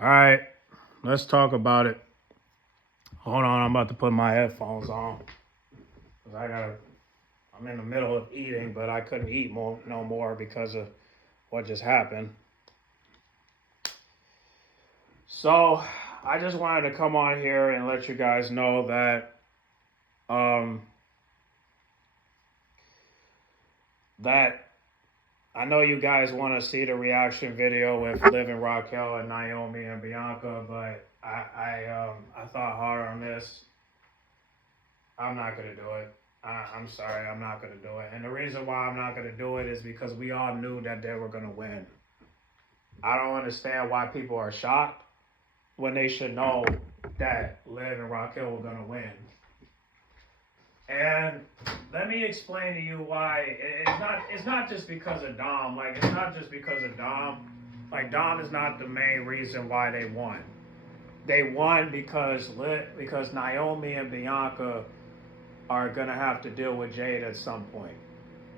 All right, let's talk about it. Hold on, I'm about to put my headphones on. 'Cause I'm in the middle of eating, but I couldn't eat no more because of what just happened. So I just wanted to come on here and let you guys know that that I know you guys want to see the reaction video with Liv and Raquel and Naomi and Bianca, but I thought harder on this. I'm not gonna do it. I'm sorry, I'm not gonna do it. And the reason why I'm not gonna do it is because we all knew that they were gonna win. I don't understand why people are shocked when they should know that Liv and Raquel were gonna win. And let me explain to you why. It's not just because of Dom. Like, it's not just because of Dom. Like, Dom is not the main reason why they won. They won because Naomi and Bianca are gonna have to deal with Jade at some point,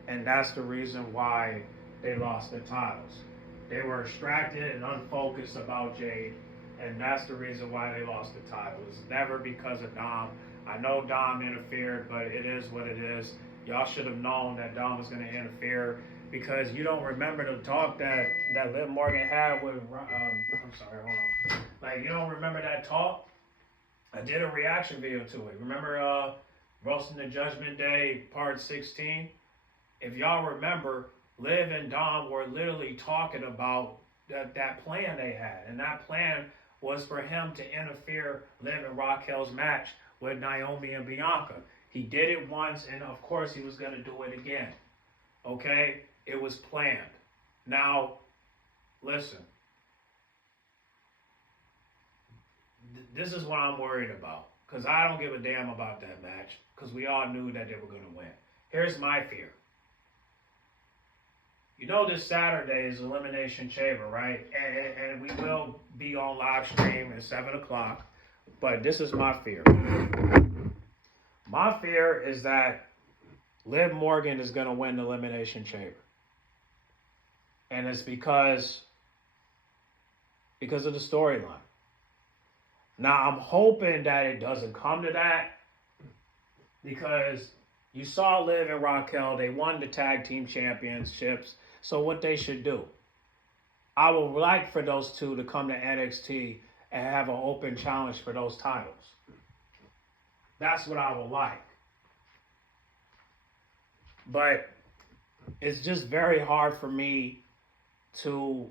and that's the reason why they lost the titles. They were distracted and unfocused about Jade, and that's the reason why they lost the titles. It's never because of Dom. I know Dom interfered, but it is what it is. Y'all should have known that Dom was going to interfere because you don't remember the talk that Liv Morgan had with. I'm sorry, hold on. Like, you don't remember that talk? I did a reaction video to it. Remember Roasting the Judgment Day Part 16? If y'all remember, Liv and Dom were literally talking about that plan they had, and that plan was for him to interfere Liv and Raquel's match with Naomi and Bianca. He did it once, and of course he was going to do it again. Okay? It was planned. Now, listen. This is what I'm worried about, because I don't give a damn about that match, because we all knew that they were going to win. Here's my fear. You know, this Saturday is Elimination Chamber, right? And we will be on live stream at 7 o'clock. But this is my fear. My fear is that Liv Morgan is going to win the Elimination Chamber. And it's because of the storyline. Now, I'm hoping that it doesn't come to that, because you saw Liv and Raquel, they won the tag team championships. So what they should do, I would like for those two to come to NXT and have an open challenge for those titles. That's what I would like. But it's just very hard for me to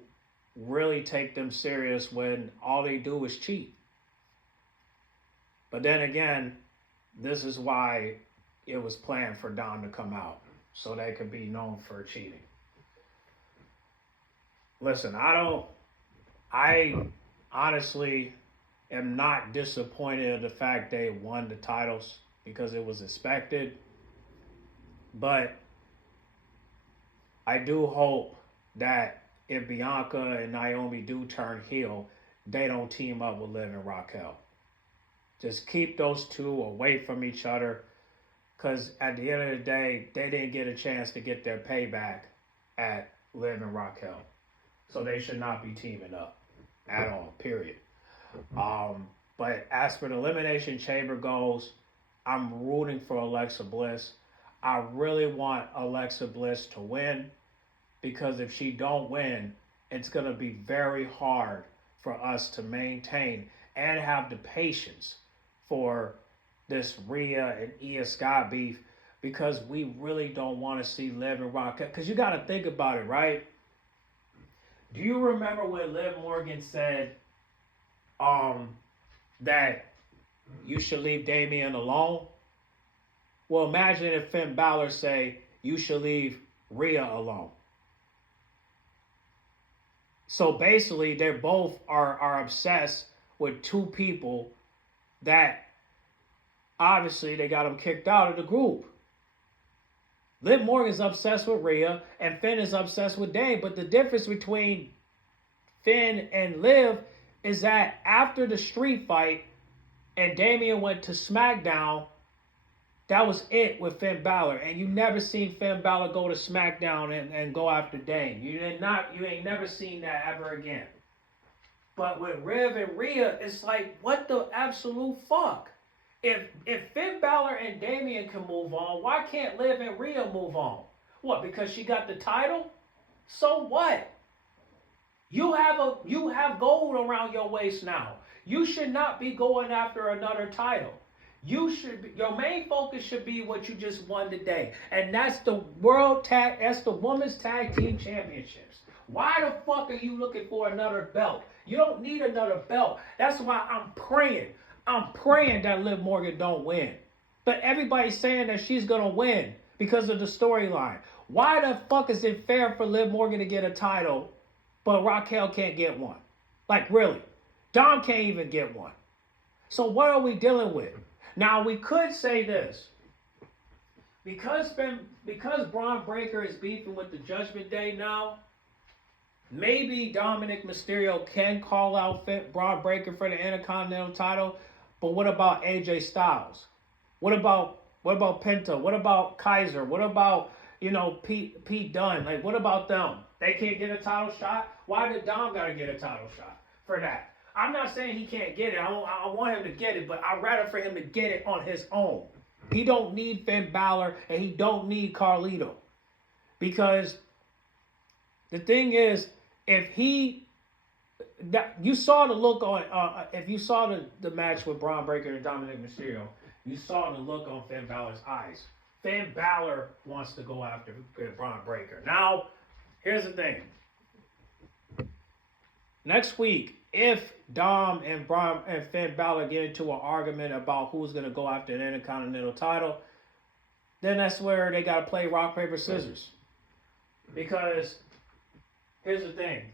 really take them serious when all they do is cheat. But then again, this is why it was planned for Dom to come out, so they could be known for cheating. Listen, I honestly am not disappointed at the fact they won the titles, because it was expected. But I do hope that if Bianca and Naomi do turn heel, they don't team up with Liv and Raquel. Just keep those two away from each other, because at the end of the day, they didn't get a chance to get their payback at Liv and Raquel. So they should not be teaming up at all, period. But as for the Elimination Chamber goes, I'm rooting for Alexa Bliss. I really want Alexa Bliss to win, because if she don't win, it's going to be very hard for us to maintain and have the patience for this Rhea and Io Sky beef, because we really don't want to see Liv and Raquel. Because you got to think about it, right? Do you remember when Liv Morgan said that you should leave Damian alone? Well, imagine if Finn Balor say you should leave Rhea alone. So basically, they both are obsessed with two people that obviously they got them kicked out of the group. Liv Morgan's obsessed with Rhea, and Finn is obsessed with Dame. But the difference between Finn and Liv is that after the street fight and Damian went to SmackDown, that was it with Finn Balor. And you never seen Finn Balor go to SmackDown and go after Dame. You ain't never seen that ever again. But with Riv and Rhea, it's like, what the absolute fuck? If Finn Balor and Damian can move on, why can't Liv and Rhea move on? What, because she got the title? So what? You have gold around your waist now. You should not be going after another title. Your main focus should be what you just won today. And that's the women's tag team championships. Why the fuck are you looking for another belt? You don't need another belt. That's why I'm praying that Liv Morgan don't win. But everybody's saying that she's going to win because of the storyline. Why the fuck is it fair for Liv Morgan to get a title, but Raquel can't get one? Like, really? Dom can't even get one. So what are we dealing with? Now, we could say this. Because Braun Breaker is beefing with the Judgment Day now, maybe Dominic Mysterio can call out Braun Breaker for the Intercontinental title, but what about AJ Styles? What about Penta? What about Kaiser? What about, Pete Dunne? Like, what about them? They can't get a title shot? Why did Dom got to get a title shot for that? I'm not saying he can't get it. I want him to get it, but I'd rather for him to get it on his own. He don't need Finn Balor, and he don't need Carlito. Because the thing is, you saw the look on, if you saw the match with Braun Breaker and Dominic Mysterio, you saw the look on Finn Balor's eyes. Finn Balor wants to go after Braun Breaker. Now, here's the thing. Next week, if Dom and Finn Balor get into an argument about who's going to go after the Intercontinental title, then that's where they got to play rock, paper, scissors. Because here's the thing.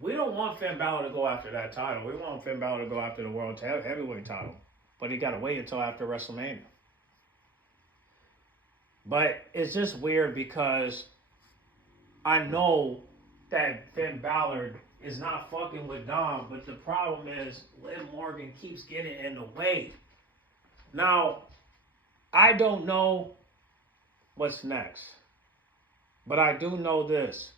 We don't want Finn Balor to go after that title. We want Finn Balor to go after the World Heavyweight title. But he got to wait until after WrestleMania. But it's just weird because I know that Finn Balor is not fucking with Dom, but the problem is Liv Morgan keeps getting in the way. Now, I don't know what's next, but I do know this.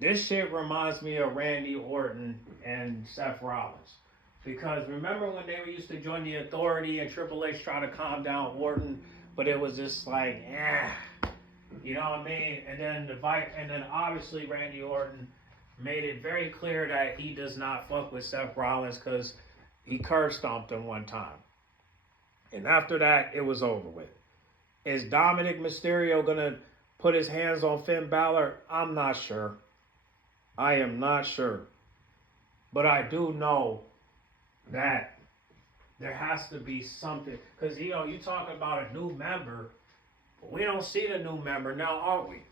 This shit reminds me of Randy Orton and Seth Rollins. Because remember when they used to join the Authority and Triple H tried to calm down Orton, but it was just like, you know what I mean? And then obviously Randy Orton made it very clear that he does not fuck with Seth Rollins because he curb stomped him one time. And after that, it was over with. Is Dominic Mysterio going to put his hands on Finn Balor? I'm not sure. I am not sure. But I do know that there has to be something. Because, you talking about a new member. We don't see the new member now, are we?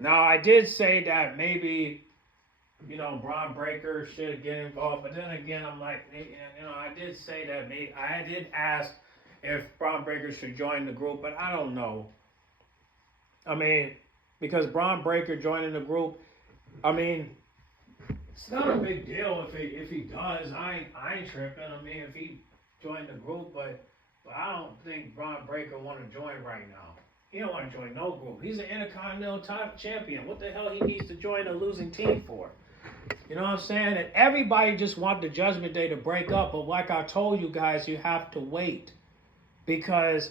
Now, I did say that maybe, Braun Breaker should get involved. But then again, I'm like, I did say that maybe. I did ask if Braun Breaker should join the group, but I don't know. I mean, because Braun Breaker joining the group, I mean, it's not a big deal if he does. I ain't tripping. I mean, if he joined the group, but I don't think Braun Breaker want to join right now. He don't want to join no group. He's an Intercontinental title champion. What the hell he needs to join a losing team for? You know what I'm saying? And everybody just want the Judgment Day to break up. But like I told you guys, you have to wait. Because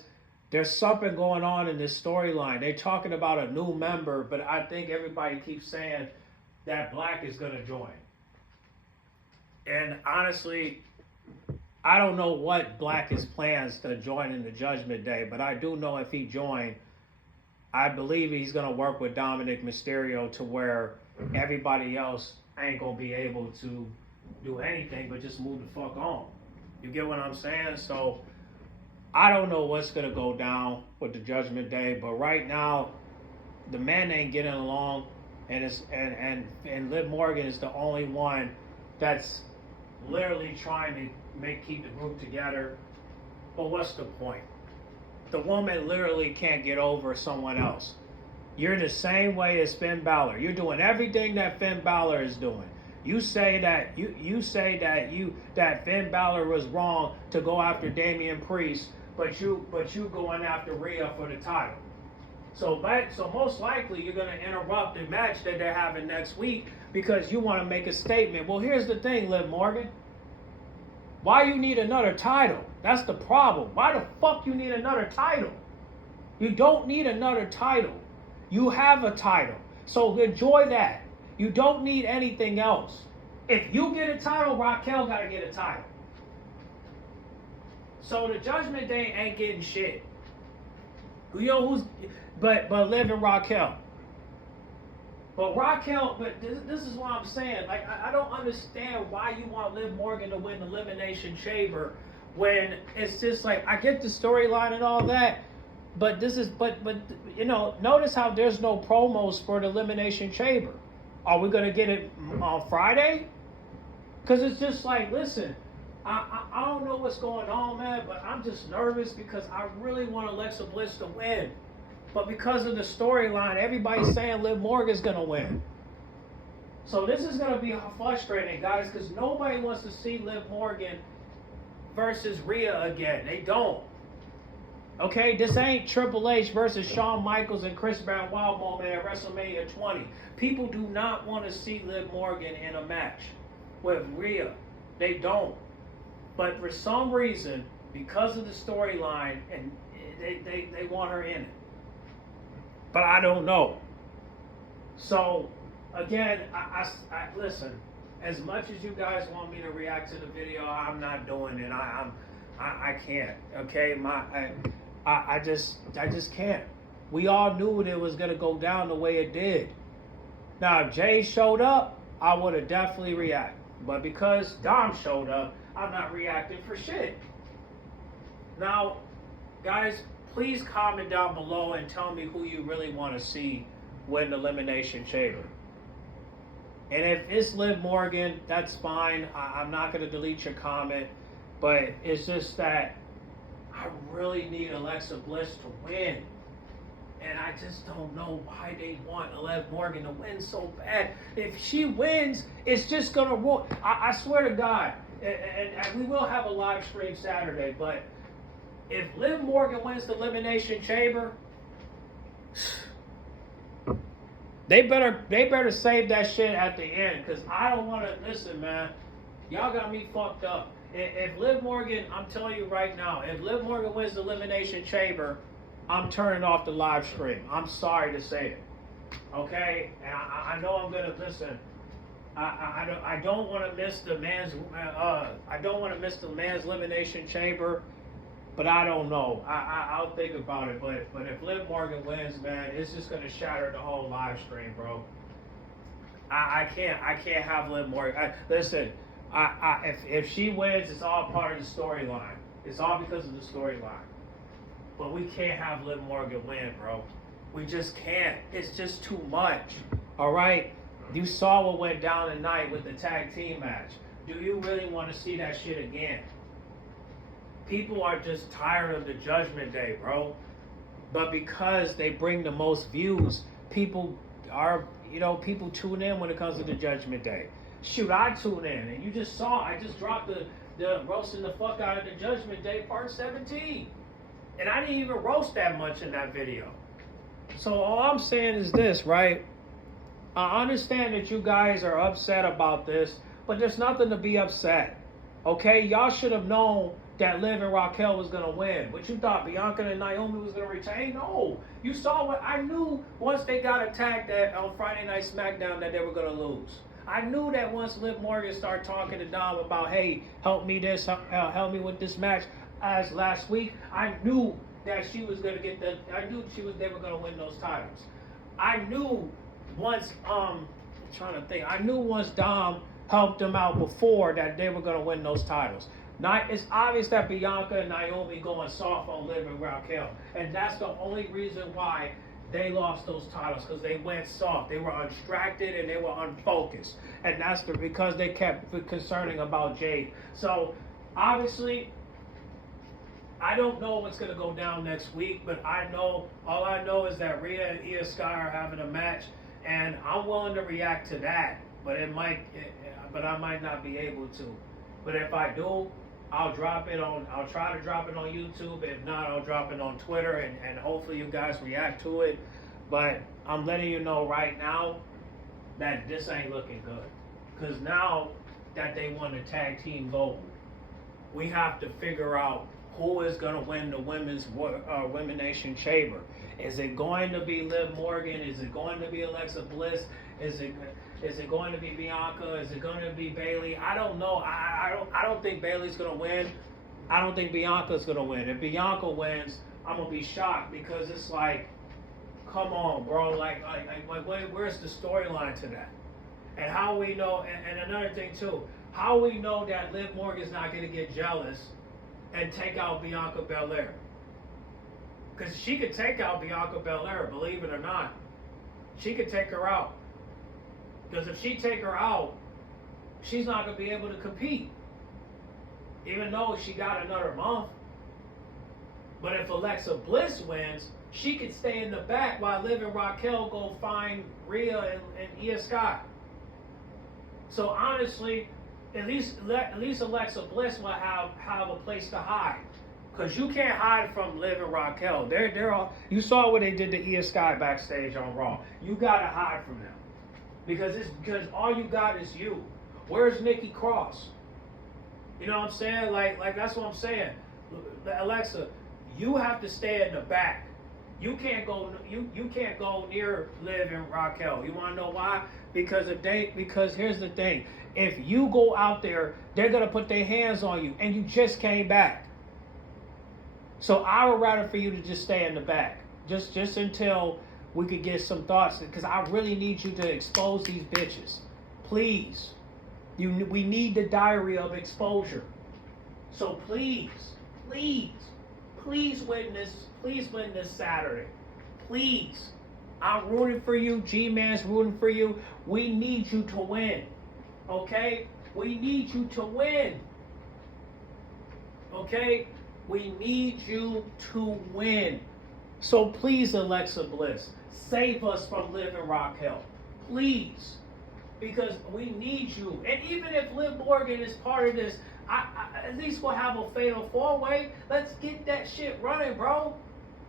there's something going on in this storyline. They're talking about a new member, but I think everybody keeps saying that Black is going to join. And honestly, I don't know what Black's plans to join in the Judgment Day, but I do know if he joined, I believe he's going to work with Dominic Mysterio to where everybody else ain't going to be able to do anything but just move the fuck on. You get what I'm saying? So I don't know what's going to go down with the Judgment Day, but right now the men ain't getting along, and Liv Morgan is the only one that's literally trying to keep the group together. But what's the point? The woman literally can't get over someone else. You're the same way as Finn Balor. You're doing everything that Finn Balor is doing. You say that Finn Balor was wrong to go after Damian Priest, but you going after Rhea for the title. So most likely you're going to interrupt the match that they're having next week because you want to make a statement. Well, here's the thing, Liv Morgan. Why you need another title? That's the problem. Why the fuck you need another title? You don't need another title. You have a title. So enjoy that. You don't need anything else. If you get a title, Raquel got to get a title. So the Judgment Day ain't getting shit. You know who's, but Liv and Raquel. But Raquel, but this is what I'm saying. Like, I don't understand why you want Liv Morgan to win the Elimination Chamber when it's just like, I get the storyline and all that, but this is, but you know, notice how there's no promos for the Elimination Chamber. Are we going to get it on Friday? Because it's just like, listen, I don't know what's going on, man, but I'm just nervous because I really want Alexa Bliss to win. But because of the storyline, everybody's saying Liv Morgan's going to win. So this is going to be frustrating, guys, because nobody wants to see Liv Morgan versus Rhea again. They don't. Okay, this ain't Triple H versus Shawn Michaels and Chris Benoit moment at WrestleMania 20. People do not want to see Liv Morgan in a match with Rhea. They don't. But for some reason, because of the storyline, and they want her in it. But I don't know. So, again, I listen, as much as you guys want me to react to the video, I'm not doing it. I can't. Okay, I just can't. We all knew that it was gonna go down the way it did. Now, if Jay showed up, I would have definitely reacted. But because Dom showed up, I'm not reacting for shit. Now, guys, please comment down below and tell me who you really want to see win the Elimination Chamber. And if it's Liv Morgan, that's fine. I'm not going to delete your comment. But it's just that I really need Alexa Bliss to win. And I just don't know why they want Liv Morgan to win so bad. If she wins, it's just going to roll. I swear to God, and we will have a live stream Saturday, but if Liv Morgan wins the Elimination Chamber, they better save that shit at the end, because I don't want to, listen, man, y'all got me fucked up. If Liv Morgan, I'm telling you right now, if Liv Morgan wins the Elimination Chamber, I'm turning off the live stream. I'm sorry to say it. Okay? And I know I'm going to, listen, I don't want to miss the man's, I don't want to miss the man's Elimination Chamber. But I don't know. I'll think about it. But if Liv Morgan wins, man, it's just gonna shatter the whole live stream, bro. I can't have Liv Morgan. Listen, if she wins, it's all part of the storyline. It's all because of the storyline. But we can't have Liv Morgan win, bro. We just can't. It's just too much. All right. You saw what went down tonight with the tag team match. Do you really want to see that shit again? People are just tired of the Judgment Day, bro. But because they bring the most views, people are, people tune in when it comes to the Judgment Day. Shoot, I tune in. And you just saw, I just dropped the roasting the fuck out of the Judgment Day part 17. And I didn't even roast that much in that video. So all I'm saying is this, right? I understand that you guys are upset about this, but there's nothing to be upset. Okay? Y'all should have known that Liv and Raquel was going to win. What you thought, Bianca and Naomi was going to retain? No. You saw what I knew once they got attacked on Friday Night SmackDown that they were going to lose. I knew that once Liv Morgan started talking to Dom about, hey, help me this, help me with this match, as last week, I knew that she was going to get they were going to win those titles. I knew once, I knew once Dom helped them out before that they were going to win those titles. It's obvious that Bianca and Naomi going soft on Liv and Raquel. And that's the only reason why they lost those titles, because they went soft. They were undistracted and they were unfocused. And that's because they kept concerning about Jade. So, obviously, I don't know what's going to go down next week, but all I know is that Rhea and Io Sky are having a match, and I'm willing to react to that. But I might not be able to. But if I do, I'll try to drop it on YouTube. If not, I'll drop it on Twitter, and hopefully you guys react to it. But I'm letting you know right now that this ain't looking good. Because now that they won the tag team gold, we have to figure out who is going to win the women's Elimination Chamber. Is it going to be Liv Morgan? Is it going to be Alexa Bliss? Is it going to be Bianca? Is it going to be Bayley? I don't know. I don't think Bayley's going to win. I don't think Bianca's going to win. If Bianca wins, I'm going to be shocked, because it's like, come on, bro. Like where's the storyline to that? And how we know, and another thing too, how we know that Liv Morgan's not going to get jealous and take out Bianca Belair? Because she could take out Bianca Belair, believe it or not. She could take her out. Because if she take her out, she's not going to be able to compete. Even though she got another month. But if Alexa Bliss wins, she could stay in the back while Liv and Raquel go find Rhea and Io Sky. So honestly, at least Alexa Bliss will have a place to hide. Because you can't hide from Liv and Raquel. They're all, you saw what they did to Io Sky backstage on Raw. You gotta hide from them. Because all you got is you. Where's Nikki Cross? You know what I'm saying? Like that's what I'm saying. Alexa, you have to stay in the back. You can't go near Liv and Raquel. You wanna know why? Because here's the thing. If you go out there, they're gonna put their hands on you, and you just came back. So I would rather for you to just stay in the back, just until we could get some thoughts, because I really need you to expose these bitches, please. We need the diary of exposure. So please win this Saturday, please. I'm rooting for you. G-Man's rooting for you. We need you to win, okay? We need you to win, okay? We need you to win. So please, Alexa Bliss, save us from Liv and Raquel. Please. Because we need you. And even if Liv Morgan is part of this, I at least we'll have a fatal four-way. Let's get that shit running, bro.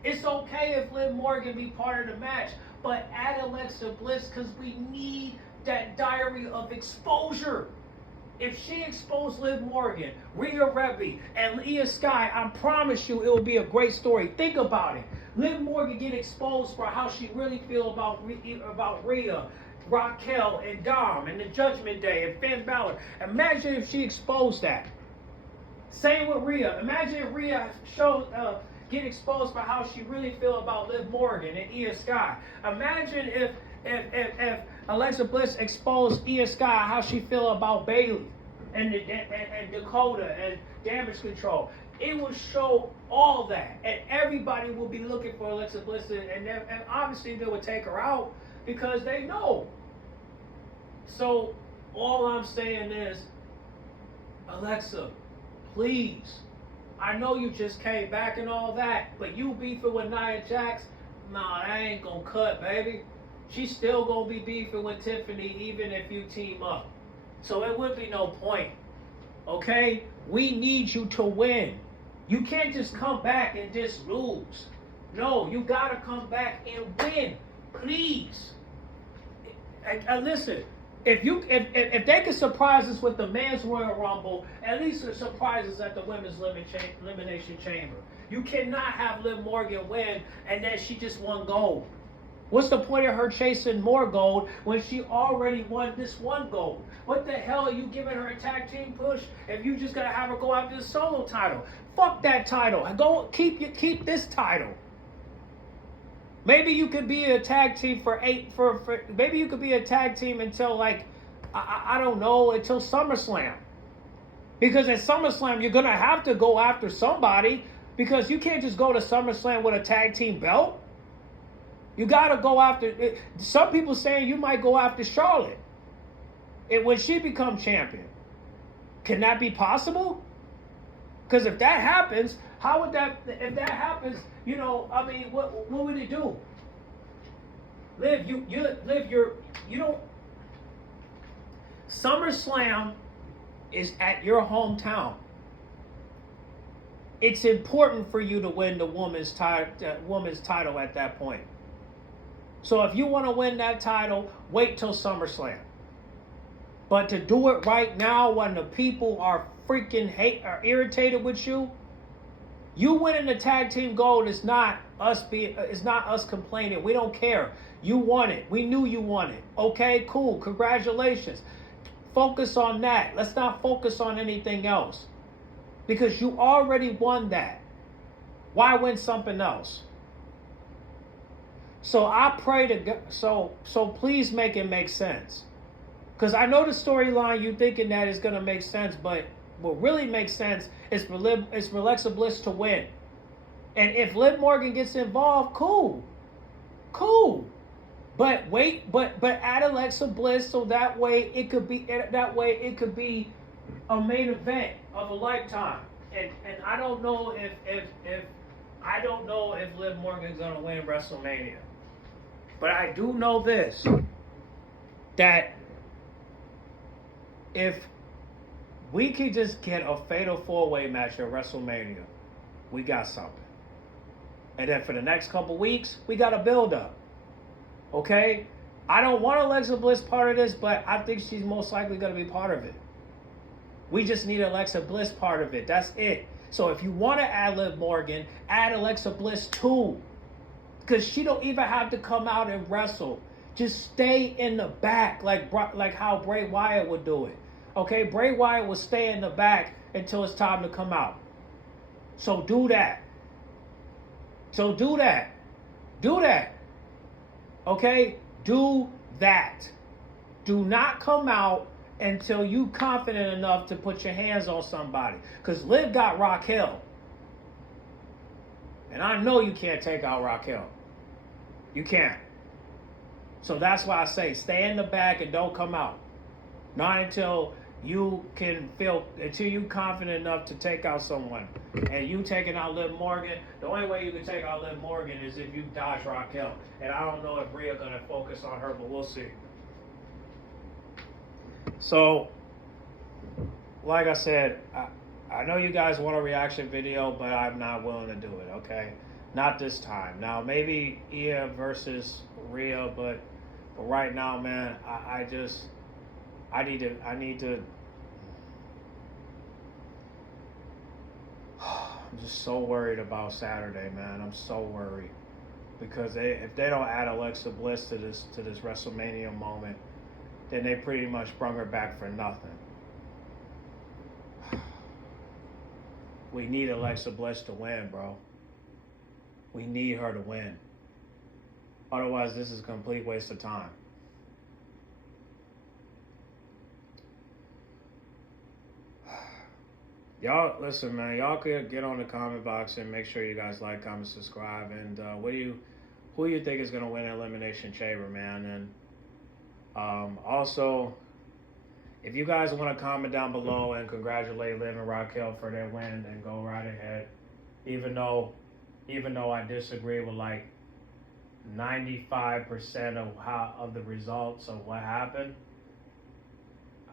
It's okay if Liv Morgan be part of the match, but add Alexa Bliss, because we need that diary of exposure. If she exposed Liv Morgan, Rhea Ripley, and Io Sky, I promise you it will be a great story. Think about it. Liv Morgan get exposed for how she really feel about Rhea, Raquel, and Dom, and the Judgment Day, and Finn Balor. Imagine if she exposed that. Same with Rhea. Imagine if Rhea get exposed for how she really feel about Liv Morgan and Io Sky. Imagine if Alexa Bliss exposed Io Sky how she feel about Bayley and Dakota and Damage Control. It will show all that, and everybody will be looking for Alexa Bliss, and obviously they would take her out because they know. So all I'm saying is, Alexa, please. I know you just came back and all that, but you beefing with Nia Jax, nah, that ain't gonna cut, baby. She's still gonna be beefing with Tiffany even if you team up. So it would be no point. Okay? We need you to win. You can't just come back and just lose. No, you gotta come back and win. Please. Listen, if they could surprise us with the men's Royal Rumble, at least surprise us at the women's Elimination Chamber. You cannot have Liv Morgan win and then she just won gold. What's the point of her chasing more gold when she already won this one gold? What the hell are you giving her a tag team push if you just gotta have her go after the solo title? Fuck that title. Go keep this title. Maybe you could be a tag team maybe you could be a tag team until like I don't know, until SummerSlam. Because at SummerSlam you're gonna have to go after somebody, because you can't just go to SummerSlam with a tag team belt. You gotta go after. Some people saying you might go after Charlotte when she becomes champion. Can that be possible? Because if that happens, how would that? If that happens, you know, I mean, what would it do? Liv, you don't. SummerSlam is at your hometown. it's important for you to win the women's title at that point. So if you want to win that title, wait till SummerSlam. But to do it right now when the people are are irritated with you, you winning the tag team gold is not us complaining. We don't care. You won it. We knew you won it. Okay, cool. Congratulations. Focus on that. Let's not focus on anything else. Because you already won that. Why win something else? So I pray to so please make it make sense. Because I know the storyline you thinking that is going to make sense, but what really makes sense is for Alexa Bliss to win. And if Liv Morgan gets involved, cool. But add Alexa Bliss so that way it could be a main event of a lifetime. And I don't know if Liv Morgan's gonna win WrestleMania. But I do know this, that if we could just get a fatal 4-way match at WrestleMania, we got something. And then for the next couple weeks, we got a build-up. Okay? I don't want Alexa Bliss part of this, but I think she's most likely going to be part of it. We just need Alexa Bliss part of it. That's it. So if you want to add Liv Morgan, add Alexa Bliss too. Because she don't even have to come out and wrestle. Just stay in the back like how Bray Wyatt would do it. Okay, Bray Wyatt will stay in the back until it's time to come out. So do that. Do that. Okay? Do that. Do not come out until you confident enough to put your hands on somebody. Because Liv got RAQUEL. And I know you can't take out RAQUEL. You can't. So that's why I say stay in the back and don't come out. Not until you confident enough to take out someone. And you taking out Liv Morgan, the only way you can take out Liv Morgan is if you dodge RAQUEL. And I don't know if Rhea gonna focus on her, but we'll see. So, like I said, I know you guys want a reaction video, but I'm not willing to do it, okay? Not this time. Now, maybe Ia versus Rhea, but right now, man, I need to. I'm just so worried about Saturday, man. I'm so worried because if they don't add Alexa Bliss to this WrestleMania moment, then they pretty much brung her back for nothing. We need Alexa Bliss to win, bro. We need her to win. Otherwise, this is a complete waste of time. Y'all, listen, man. Y'all could get on the comment box and make sure you guys like, comment, subscribe. And who do you think is gonna win Elimination Chamber, man? And also, if you guys want to comment down below and congratulate Liv and RAQUEL for their win, then go right ahead. Even though I disagree with like 95% of the results of what happened,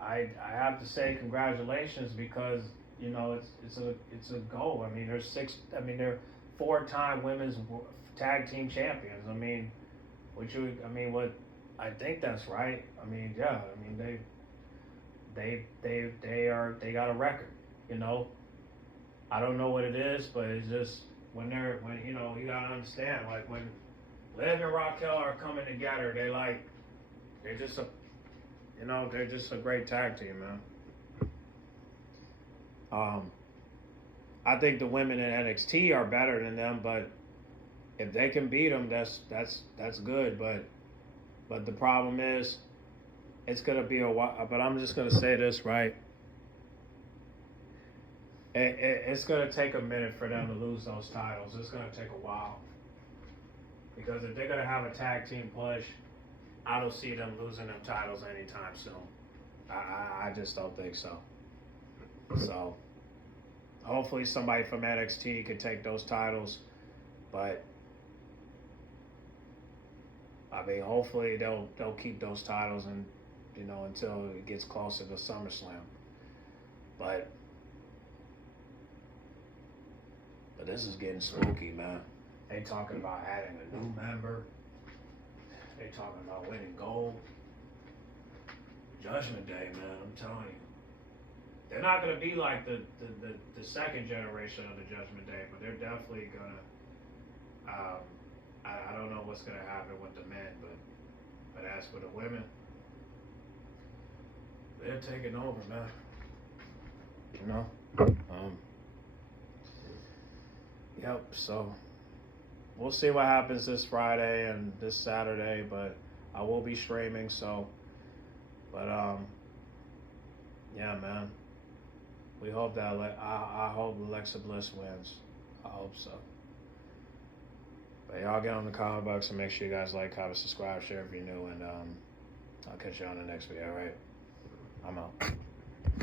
I have to say congratulations because you know it's a goal. I mean they're 4-time women's tag team champions. I think that's right. They got a record, you know. I don't know what it is, but it's just when you know, you gotta understand, like when Liv and RAQUEL are coming together, they're just a great tag team, man. I think the women in NXT are better than them, but if they can beat them, that's good. But the problem is, it's gonna be a while. But I'm just gonna say this, right? It's gonna take a minute for them to lose those titles. It's gonna take a while because if they're gonna have a tag team push, I don't see them losing them titles anytime soon. I just don't think so. So hopefully somebody from NXT can take those titles, but hopefully they'll keep those titles and until it gets closer to SummerSlam. But But this is getting spooky, man. They talking about adding a new member. They talking about winning gold. Judgment Day, man, I'm telling you. They're not gonna be like the second generation of the Judgment Day, but they're definitely gonna I don't know what's gonna happen with the men, but as for the women, they're taking over, man. You know? Yep, so we'll see what happens this Friday and this Saturday, but I will be streaming, so yeah, man. We hope that I hope Alexa Bliss wins. I hope so. But y'all get on the comment box and make sure you guys like, comment, subscribe, share if you're new, and I'll catch you on the next video, alright? I'm out.